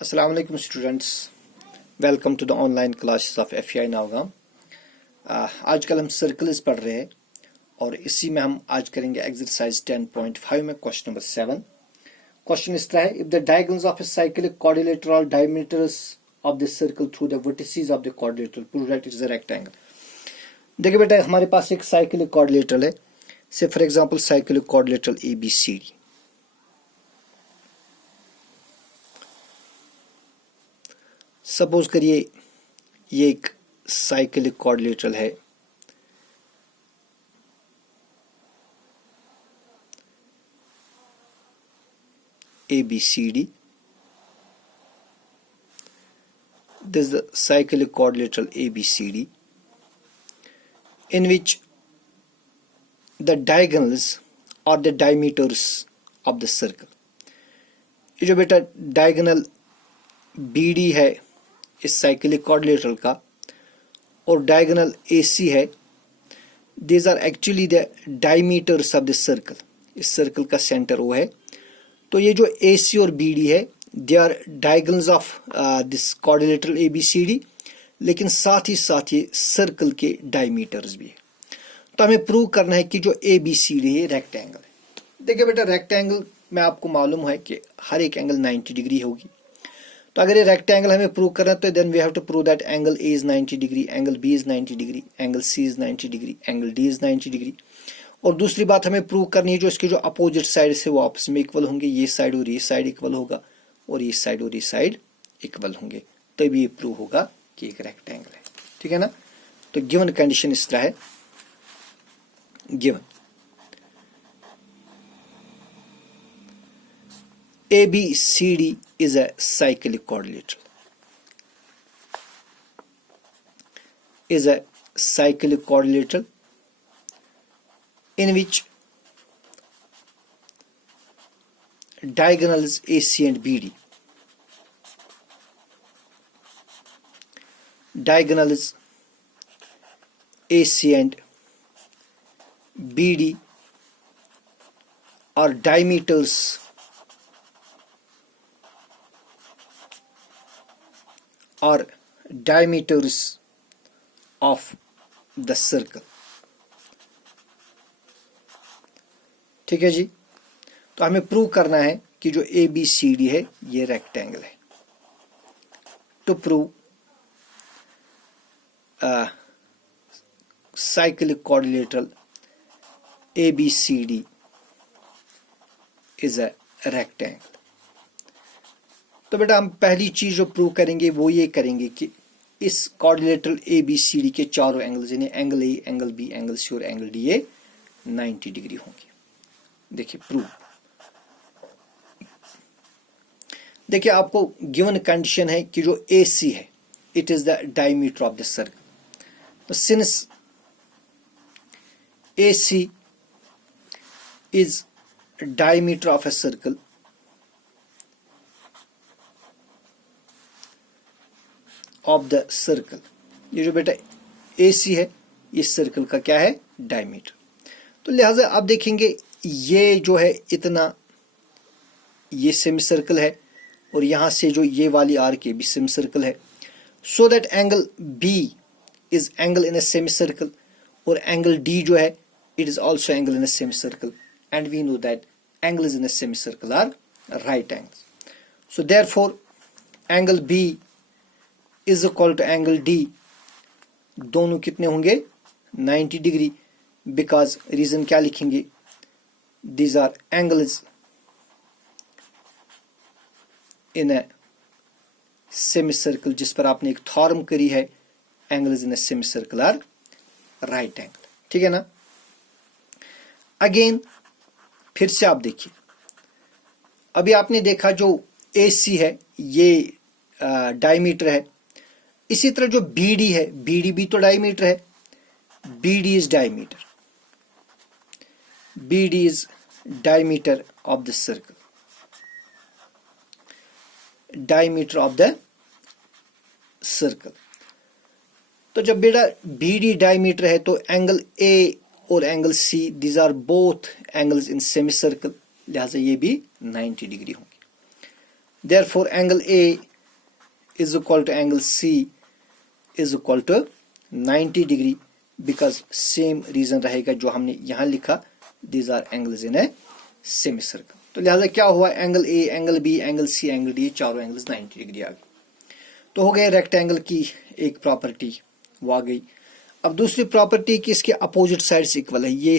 अस्सलाम वालेकुम students, welcome to the online classes of FEI Nowgam. आजकल हम सर्कल्स पढ़ रहे हैं और इसी में हम आज करेंगे एक्सरसाइज 10.5 में क्वेश्चन नंबर 7। क्वेश्चन इस तरह है, if the diagonals of a cyclic quadrilateral are diameters of the circle through the vertices of the quadrilateral prove that it is a rectangle. देखिए बेटा, हमारे पास एक साइक्लिक क्वाड्रिलेटरल है, say for example cyclic quadrilateral ABCD। Suppose करिए ये एक cyclic quadrilateral है, ABCD। This is the cyclic quadrilateral ABCD in which the diagonals or the diameters of the circle। ये जो बेटा डायगोनल BD है इस साइक्लिक क्वाड्रिलेटरल का और डायगोनल AC है, these are actually the diameters of the circle। इस circle का सेंटर वो है, तो ये जो AC और BD है they are diagonals of this quadrilateral ABCD, लेकिन साथ ही ये सर्कल के डायमीटर्स भी है। तो हमें प्रूव करना है कि जो ABCD है रेक्टेंगल है। देखिए बेटा, रेक्टेंगल में आपको मालूम है कि हर एक एंगल 90 डिग्री होगी। तो अगर ये रेक्टेंगल हमें प्रूव करना है तो then we have to prove that angle A is 90 degree, angle B is 90 degree, angle C is 90 degree, angle D is 90 degree. और दूसरी बात हमें प्रूव करनी है जो इसके जो अपोजिट साइड से वो आपस में इक्वल होंगे, ये साइड और ये साइड इक्वल होगा और ये साइड और ये साइड इक्वल होंगे, तभी ये प्रूव होगा कि एक रेक्टेंगल है। ठीक है ना। तो गिवन कंडीशन इस तरह है, given ABCD is a cyclic quadrilateral, is a cyclic quadrilateral in which diagonals AC and BD, diagonals AC and BD are diameters of the circle। ठीक है जी। तो हमें प्रूव करना है कि जो ABCD है ये रेक्टेंगल है। To prove cyclic quadrilateral ABCD is a rectangle। तो बेटा हम पहली चीज जो प्रूव करेंगे वो ये करेंगे कि इस क्वाड्रिलेटरल ABCD के चारों एंगल्स यानी angle A, angle B, angle C और एंगल D ये 90 डिग्री होंगे। देखिए प्रूव। देखिए आपको गिवन कंडीशन है कि जो AC है it is the diameter of the circle. तो since AC is diameter of a circle, of the circle, ये जो बेटा AC है इस सर्कल का क्या है, डायमीटर। तो लिहाजा आप देखेंगे ये जो है इतना ये सेमी सर्कल है और यहां से जो ये वाली आर्क भी सेमी सर्कल है। So that angle B is angle in a semi circle और एंगल D जो है it is also angle in a semicircle, and we know that angles in a semicircle are right angles। So therefore angle B is equal to angle D, दोनों कितने होंगे 90 degree. Because reason क्या लिखेंगे, these are angles in a semicircle जिस पर आपने एक theorem करी है, angles in a semicircle are right angle। ठीक है ना। अगेन फिर से आप देखिए, अभी आपने देखा जो AC है ये डायमीटर है, इसी तरह जो BD है BD भी तो डायमीटर है। BD is diameter, BD is diameter of the circle, diameter of the circle. तो जब बेटा BD डायमीटर है तो एंगल A और angle C these are both angles in semi circle, लिहाजा ये भी 90 डिग्री होंगे। Therefore angle A is equal to angle C is equal to 90 degree, because same reason रहेगा जो हमने यहां लिखा, these are angles in a semi circle. तो लिहाजा क्या हुआ, angle A, angle B, angle C, angle D, चारों एंगल्स 90 डिग्री आ गए। तो हो गए रेक्टेंगल की एक प्रॉपर्टी वो आ गई। अब दूसरी प्रॉपर्टी की इसके अपोजिट साइड से इक्वल है, ये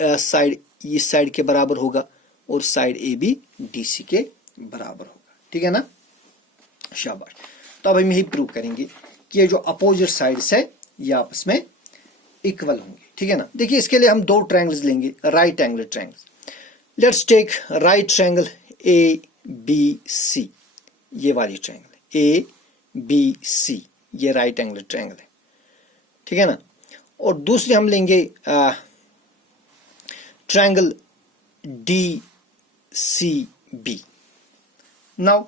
साइड इस साइड के बराबर होगा और side A B D C के बराबर होगा, ठीक है ना, शाबाश। तो अब हम यही प्रूव करेंगे कि ये जो अपोजिट साइड्स है ये आपस में इक्वल होंगे, ठीक है ना। देखिए इसके लिए हम दो ट्रायंगल्स लेंगे, right angle triangles. Let's take right triangle A B C, ये वाली ट्रायंगल ए बी सी, ये राइट एंगल ट्रायंगल है, ठीक है ना। और दूसरे हम लेंगे triangle D C B. Now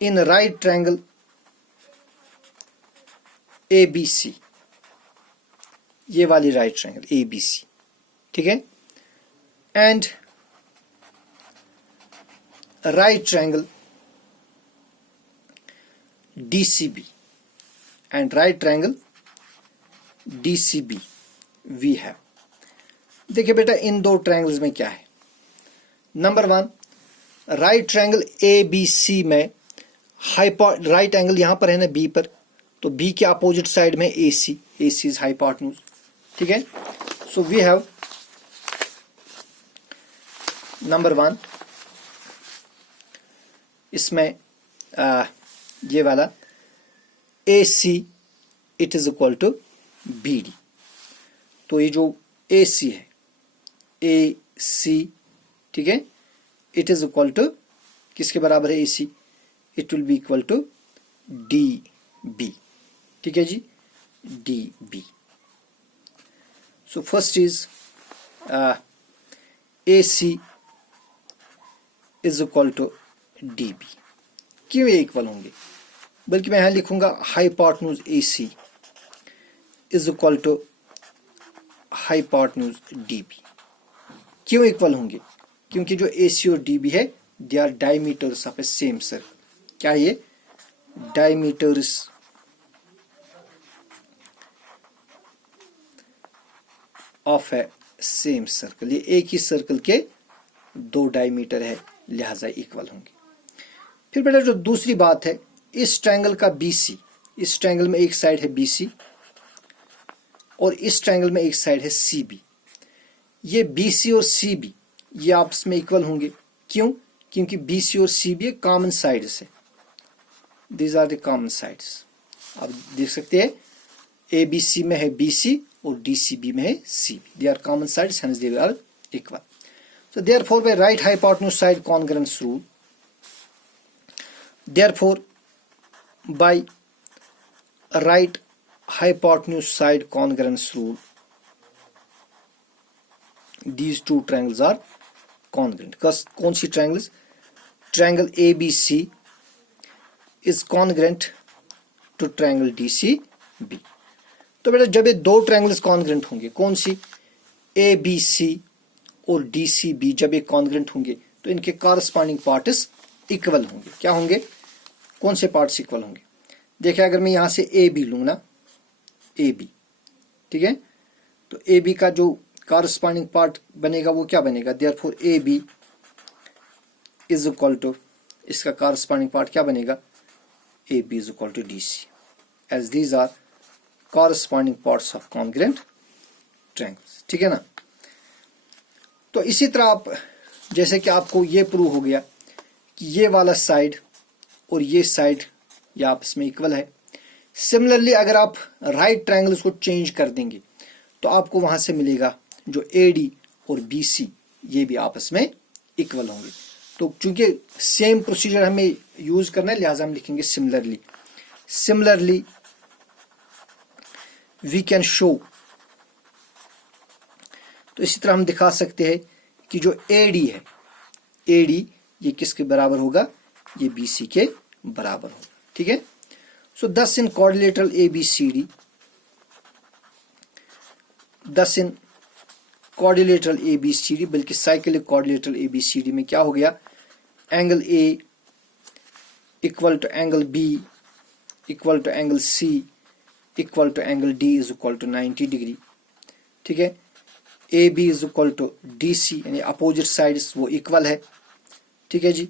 in right triangle A B C, ये वाली right triangle A B C, ठीक है, and right triangle D C B, and right triangle D C B we have. देखिए बेटा इन दो ट्रायंगल्स में क्या है, number one, right triangle A B C में राइट एंगल यहां पर है ना बी पर, तो बी के अपोजिट साइड में ए सी इज हाइपोटेन्यूज, ठीक है। So we have number one, इसमें ये वाला A C it is equal to B D. तो ये जो ए सी है, ए सी, ठीक है, इट इज इक्वल टू किसके बराबर है, A C, it will be equal to D B, ठीक है जी, D B. So first is A C is equal to D B. क्यों ये इक्वल होंगे, बल्कि मैं यहां लिखूंगा hypotenuse A C is equal to hypotenuse D B. क्यों इक्वल होंगे, क्योंकि जो ए सी और डी बी है they are diameters of a same circle. क्या ये diameters of a same circle, ये एक ही सर्कल के दो डायमीटर है, लिहाजा इक्वल होंगे। फिर बेटा जो दूसरी बात है, इस ट्रायंगल का BC, इस ट्रायंगल में एक साइड है BC और इस ट्रायंगल में एक साइड है CB। ये BC और CB ये आपस में इक्वल होंगे। क्यों, क्योंकि BC और CB कॉमन साइड्स है, these are the common sides. आप देख सकते हैं ABC में है BC और DCB में है CB, they are common sides, hence they are equal. So therefore by right hypotenuse side congruence rule, therefore by right hypotenuse side congruence rule, these two triangles are congruent। कौन सी triangles, triangle ABC is congruent to triangle DCB। तो बेटा जब ये दो triangles congruent होंगे, कौन सी, ABC और DCB जब ये कॉन्ग्रेंट होंगे तो इनके कॉरस्पॉन्डिंग पार्ट्स इक्वल होंगे। क्या होंगे, कौन से पार्ट्स इक्वल होंगे, देखिए अगर मैं यहां से AB लूँ ना, AB, ठीक है, तो AB का जो कॉरस्पॉन्डिंग पार्ट बनेगा वो क्या बनेगा, therefore AB is equal to, इसका कॉरस्पॉन्डिंग पार्ट क्या बनेगा, AB is equal to DC, as these are corresponding parts of congruent triangles, ठीक है ना। तो इसी तरह आप, जैसे कि आपको ये प्रूव हो गया कि ये वाला साइड और ये साइड ये आपस में इक्वल है। सिमिलरली अगर आप राइट ट्रायंगल्स को चेंज कर देंगे तो आपको वहां से मिलेगा जो AD और BC ये भी आपस में इक्वल होंगे। तो चूंकि सेम प्रोसीजर हमें यूज करना है, लिहाजा हम लिखेंगे similarly. Similarly we can show, तो इसी तरह हम दिखा सकते हैं कि जो AD है, AD ये किसके बराबर होगा, ये BC के बराबर होगा, ठीक है। सो दस in quadrilateral ABCD, thus in quadrilateral ABCD, बल्कि साइक्लिक क्वाड्रिलेटरल ABCD में क्या हो गया, angle A equal to angle B equal to angle C equal to angle D is equal to 90 degree. ठीक है, A B is equal to D C, यानी opposite sides वो equal है। ठीक है जी,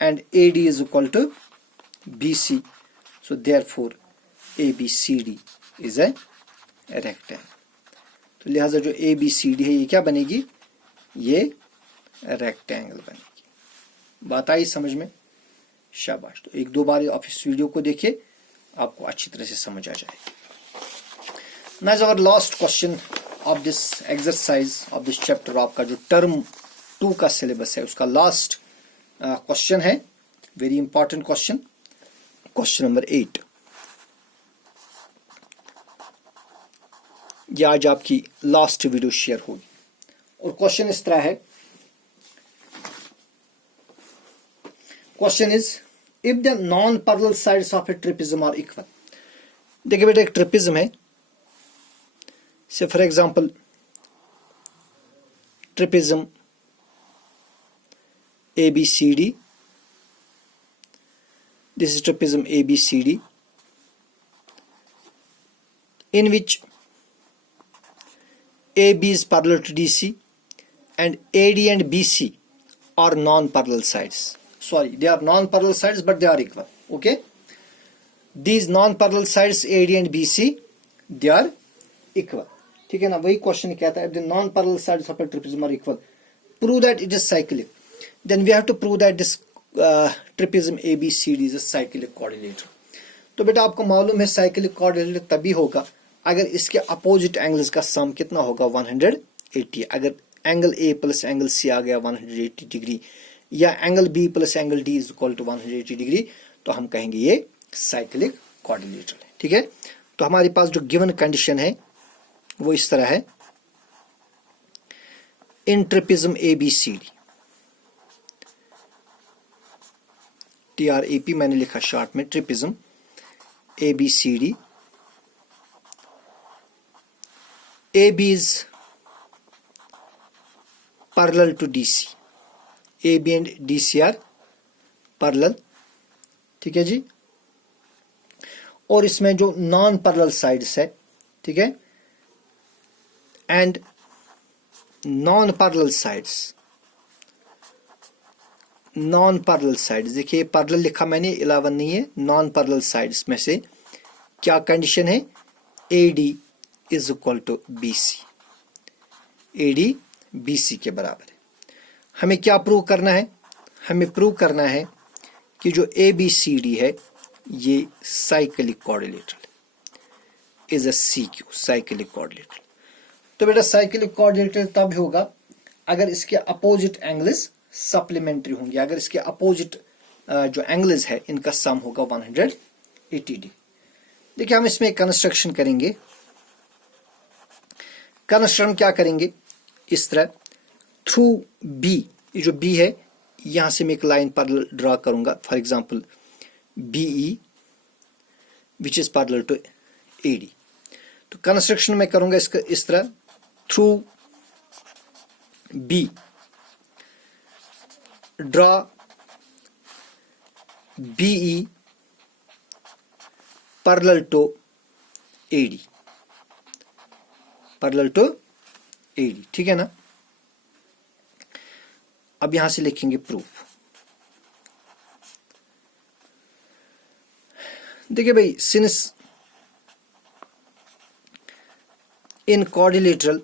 and A D is equal to B C, so therefore A B C D is a rectangle. तो लिहाजा जो ए बी सी डी है ये क्या बनेगी, ये रेक्टेंगल बनेगी। बात आई समझ में? शाबाश। तो एक दो बार आप इस वीडियो को देखिए, आपको अच्छी तरह से समझ आ जाएगी। Now our last question of this exercise of this chapter, आपका जो टर्म 2 का सिलेबस है उसका लास्ट क्वेश्चन है, very important question, question number 8। ये आज आपकी लास्ट वीडियो शेयर होगी और क्वेश्चन इस तरह है। Question is if the non parallel sides of a trapezium are equal. देखिए बेटा, एक ट्रिपिज्म है, say for example trapezium ABCD, this is trapezium ABCD, in which AB is parallel to DC and AD and BC are non-parallel sides. Sorry, they are non-parallel sides but they are equal. Okay, these non-parallel sides AD and BC, they are equal. ठीक है ना, वही question कहता है, if the non-parallel sides of a trapezium are equal, prove that it is cyclic. Then we have to prove that this trapezium ABCD is a cyclic quadrilateral. तो बेटा आपको मालूम है साइक्लिक क्वाड्रिलेटरल तभी होगा अगर इसके अपोजिट एंगल्स का सम कितना होगा, 180। अगर angle A plus angle C आ गया 180 डिग्री, या angle B plus angle D is equal to 180 degree, तो हम कहेंगे ये साइक्लिक क्वाड्रिलेटरल है। ठीक है, तो हमारे पास जो गिवन कंडीशन है वो इस तरह है, इन ट्रिपिज्म ABCD, TRAP मैंने लिखा शॉर्ट में, ट्रिपिज्म ABCD, AB is parallel to DC, AB and DC are parallel। ठीक है जी, और इसमें जो नॉन पैरेलल साइड्स है, ठीक है, and non parallel sides, non parallel sides, देखिए पैरेलल लिखा मैंने, 11 नहीं है, नॉन पैरेलल साइड्स में से क्या कंडीशन है, AD is equal to BC, AD BC के बराबर है। हमें क्या प्रूव करना है, हमें प्रूव करना है कि जो ABCD है ये cyclic quadrilateral is a CQ, cyclic quadrilateral. तो बेटा साइक्लिक क्वाड्रिलेटरल तब होगा अगर इसके अपोजिट एंगल्स सप्लीमेंट्री होंगे, अगर इसके अपोजिट जो एंगल्स है इनका सम होगा 180 डिग्री। देखिए हम इसमें कंस्ट्रक्शन करेंगे, कंस्ट्रक्शन क्या करेंगे, इस तरह थ्रू B, ये जो B है यहां से मैं एक लाइन पैरेलल ड्रॉ करूंगा, for example BE which is parallel to AD। तो कंस्ट्रक्शन में करूंगा इसका इस तरह, through B draw BE parallel to AD, parallel to AD। ठीक है ना, अब यहां से लिखेंगे प्रूफ। देखिए भाई, सिंस इन क्वाड्रिलेटरल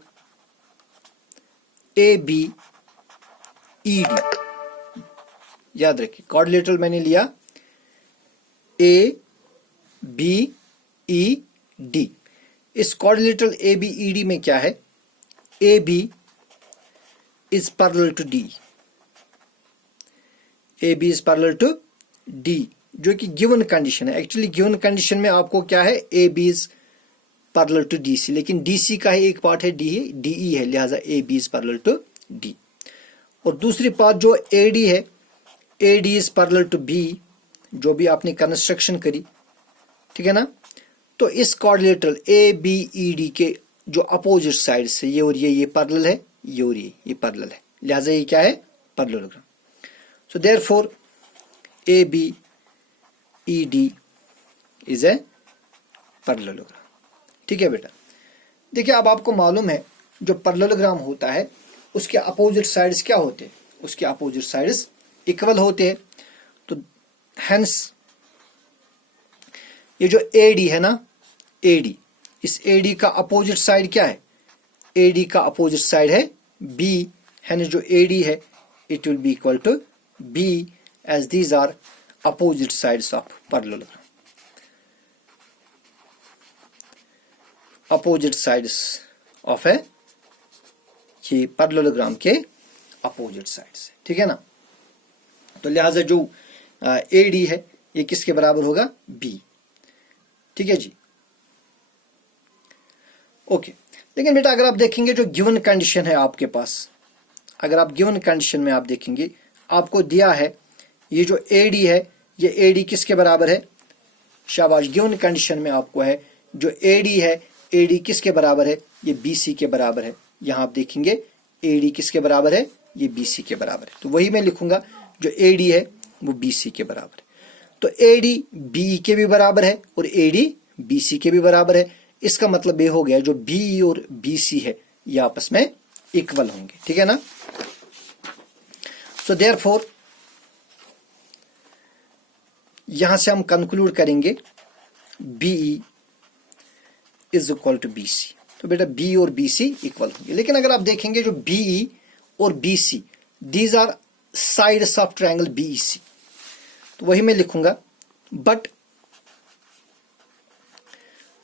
ABED, याद रखिए क्वाड्रिलेटरल मैंने लिया ABED, इस क्वाड्रिलेटरल ABED में क्या है, AB is parallel to D, AB is parallel to D, जो कि गिवन कंडीशन है। एक्चुअली गिवन कंडीशन में आपको क्या है, AB is parallel to DC, लेकिन DC का ही एक पार्ट है DE है, लिहाजा AB is parallel to D। और दूसरी पार्ट जो AD है, AD is parallel to B, जो भी आपने कंस्ट्रक्शन करी, ठीक है ना। तो इस क्वाड्रिलेटरल ABED के जो अपोजिट साइड्स है, ये और ये पैरेलल है, ये और ये पैरेलल है, लिहाजा ये क्या है, parallelogram. So therefore AB ED is a parallelogram. ठीक है बेटा, देखिए अब आपको मालूम है जो पैरेललोग्राम होता है उसके अपोजिट साइड्स क्या होते हैं, उसके अपोजिट साइड्स इक्वल होते हैं। तो हेंस ये जो AD है ना, AD, इस AD का अपोजिट साइड क्या है, AD का अपोजिट साइड है B, हेंस जो AD है it will be equal to B as these are opposite sides of parallelogram. Opposite sides of है ये पैरेललोग्राम के अपोजिट साइड्स, ठीक है ना। तो लिहाजा जो AD है ये किसके बराबर होगा, B। ठीक है जी, ओके। लेकिन बेटा अगर आप देखेंगे जो गिवन कंडीशन है आपके पास, अगर आप गिवन कंडीशन में आप देखेंगे आपको दिया है ये जो AD है ये AD किसके बराबर है, शाबाश, गिवन कंडीशन में आपको है जो AD है AD किसके बराबर है, ये BC के बराबर है। यहां आप देखेंगे AD किसके बराबर है, ये BC के बराबर है। तो वही मैं लिखूंगा जो AD है वो BC के बराबर है। तो AD BE के भी बराबर है और AD BC के भी बराबर है। इसका मतलब ये हो गया जो BE और BC है ये आपस में इक्वल होंगे, ठीक है ना। सो देयरफॉर यहां से हम कंक्लूड करेंगे BE is equal to BC। तो बेटा BE और BC इक्वल होंगे। लेकिन अगर आप देखेंगे जो BE और BC these are sides of triangle BEC, तो वही मैं लिखूंगा but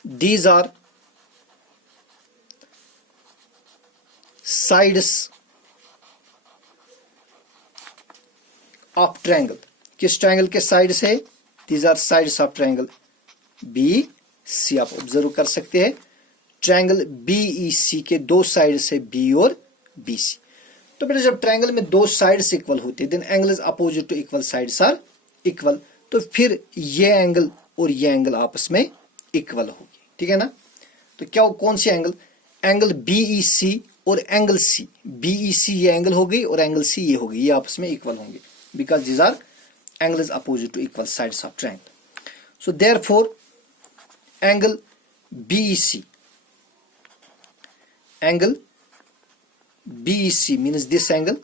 these are sides of triangle. किस ट्रायंगल के साइड से, these are sides of triangle BC। आप ऑब्जर्व कर सकते हैं ट्रायंगल BEC के दो साइड से B और BC। तो बेटा जब ट्रायंगल में दो साइड्स इक्वल होते हैं then angles opposite to equal sides are equal. तो फिर ये एंगल और ये एंगल आपस में इक्वल होगी, ठीक है ना। तो क्या कौन सी एंगल, एंगल BEC और एंगल C। BEC ये एंगल हो गई और एंगल C ये हो गई, ये आपस में इक्वल होंगे because these are angles opposite to equal sides of triangle. So therefore angle BEC, angle BEC means this angle,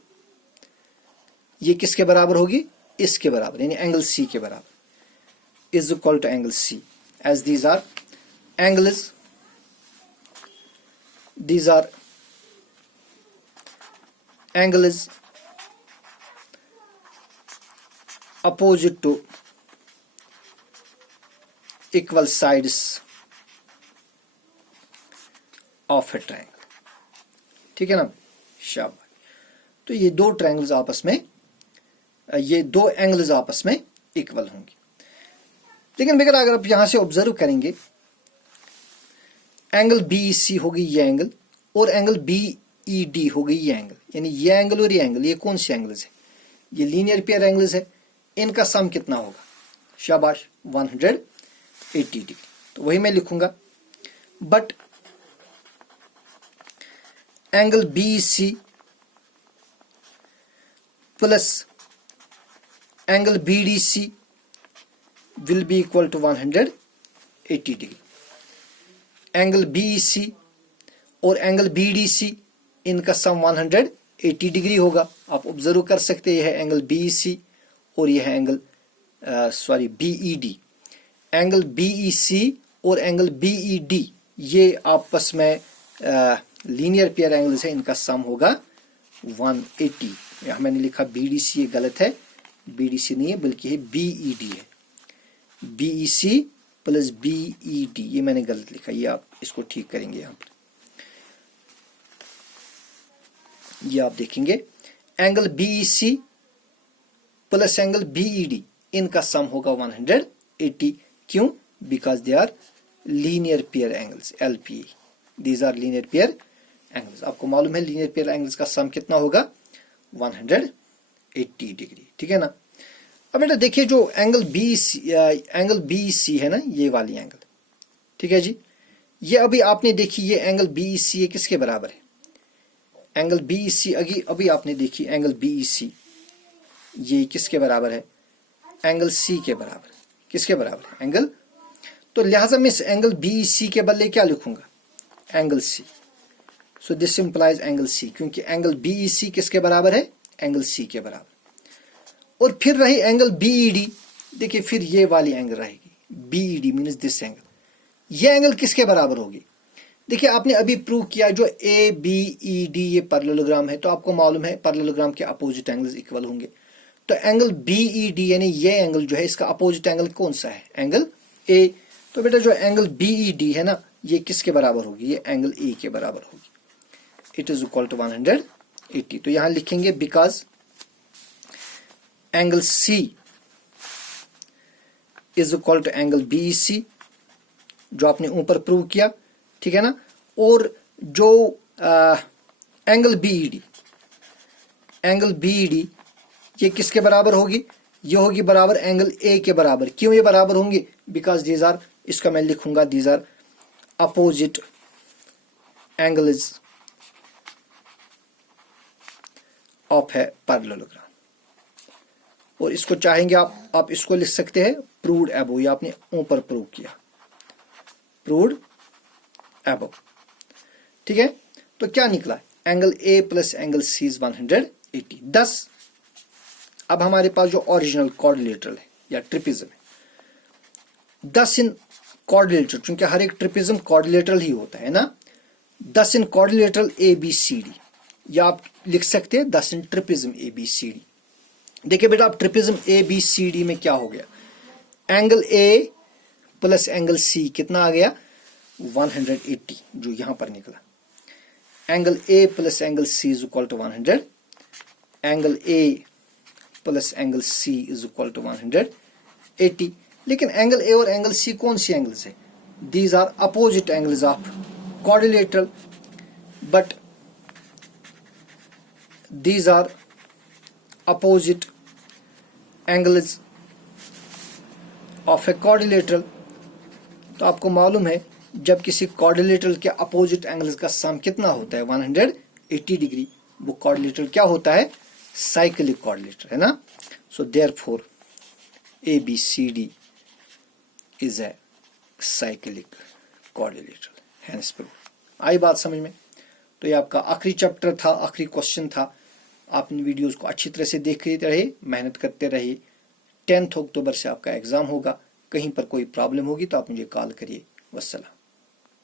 ये किसके बराबर होगी, इसके बराबर, यानी एंगल C के बराबर, is equal to angle C as these are angles, these are angles opposite to equal sides of a triangle, ठीक है ना, शाबाश। तो ये दो ट्रायंगल्स आपस में, ये दो एंगल्स आपस में इक्वल होंगे। लेकिन बेटा अगर आप यहां से ऑब्जर्व करेंगे एंगल BEC हो गई ये एंगल और एंगल BED हो गई ये एंगल, यानी ये एंगल और ये एंगल, ये कौन से एंगल्स है, ये लीनियर पेयर एंगल्स है। इनका सम कितना होगा, शाबाश, 180 डिग्री। तो वही मैं लिखूंगा but angle BEC plus angle BDC will be equal to 180 degree. Angle BEC और एंगल BDC इनका सम 180 डिग्री होगा। आप ऑब्जर्व कर सकते हैं यह है एंगल BEC और यह है एंगल BED। एंगल BEC और एंगल BED ये आपस में लीनियर पेयर एंगल्स है, इनका सम होगा 180। यहाँ मैंने लिखा BDC, ये गलत है, BDC नहीं है बल्कि है BED है, BEC प्लस BED, ये मैंने गलत लिखा, ये आप इसको ठीक करेंगे। यहाँ पर ये आप देखेंगे angle BEC plus angle BED इनका सम होगा 180। क्यों, because they are linear pair angles, LPA, these are linear pair angles. आपको मालूम है लीनियर पेयर एंगल्स का सम कितना होगा, 180 डिग्री, ठीक है ना। अब बेटा देखिए जो एंगल BEC है ना, ये वाली एंगल, ठीक है जी, ये अभी आपने देखी ये एंगल BEC ये किसके बराबर है, एंगल BEC अभी आपने देखी एंगल BEC ये किसके बराबर है, एंगल C के बराबर, किसके बराबर है? एंगल। तो लिहाजा मैं इस एंगल BEC के बदले क्या लिखूंगा? Angle C। So this implies angle C, क्योंकि एंगल BEC किसके बराबर है? एंगल C के बराबर। और फिर रही एंगल BED। देखिए फिर ये वाली एंगल रहेगी BED मीन्स दिस एंगल। ये एंगल किसके बराबर होगी? देखिए आपने अभी प्रूव किया जो ABED ये पैरेललोग्राम है, तो आपको मालूम है पैरेललोग्राम के अपोजिट एंगल्स इक्वल होंगे। तो एंगल BED यानी ये एंगल जो है इसका अपोजिट एंगल कौन सा है? Angle A। तो बेटा जो एंगल BED है ना, ये किसके बराबर होगी? ये एंगल A के बराबर होगी। It is equal to 180। तो यहां लिखेंगे because angle C is equal to angle BEC, जो आपने ऊपर प्रूव किया, ठीक है ना। और जो एंगल BED ये किसके बराबर होगी? ये होगी बराबर एंगल A के बराबर। क्यों ये बराबर होंगे? बिकॉज दीज आर, इसका मैं लिखूंगा these are opposite angles of है पैरेललोग्राम। और इसको चाहेंगे आप इसको लिख सकते हैं प्रूव्ड अबव, ये आपने ऊपर प्रूव किया, प्रूव्ड अबव, ठीक है। तो क्या निकला? Angle A plus angle C is 180। 10। अब हमारे पास जो ओरिजिनल क्वाड्रिलेटरल है या ट्रिपिज्म है, 10 इन क्वाड्रिलेटरल, क्योंकि हर एक ट्रिपिज्म क्वाड्रिलेटरल ही होता है ना। 10 इन क्वाड्रिलेटरल ABCD, या आप लिख सकते हैं 10 इन ट्रिपिज्म ABCD। देखिए बेटा अब ट्रिपिज्म ABCD में क्या हो गया? Angle A plus angle C कितना आ गया? 180, जो यहां पर निकला। Angle A plus angle C is equal to 100। Angle A plus angle C is equal to 180। लेकिन एंगल A और एंगल C कौन सी एंगल्स है? These are opposite angles of quadrilateral, but these are opposite angles of a quadrilateral। तो आपको मालूम है जब किसी क्वाड्रिलेटरल के अपोजिट एंगल्स का सम कितना होता है? 180 डिग्री। वो क्वाड्रिलेटरल क्या होता है? साइक्लिक क्वाड्रिलेटरल, है ना। So therefore ABCD is a cyclic quadrilateral, hence prove. आई बात समझ में? तो ये आपका आखिरी चैप्टर था, आखिरी क्वेश्चन था। आप इन वीडियोस को अच्छी तरह से देखते रहे, मेहनत करते रहिए। 10 अक्टूबर से आपका एग्जाम होगा। कहीं पर कोई प्रॉब्लम होगी तो आप मुझे कॉल करिए। वस्सलाम।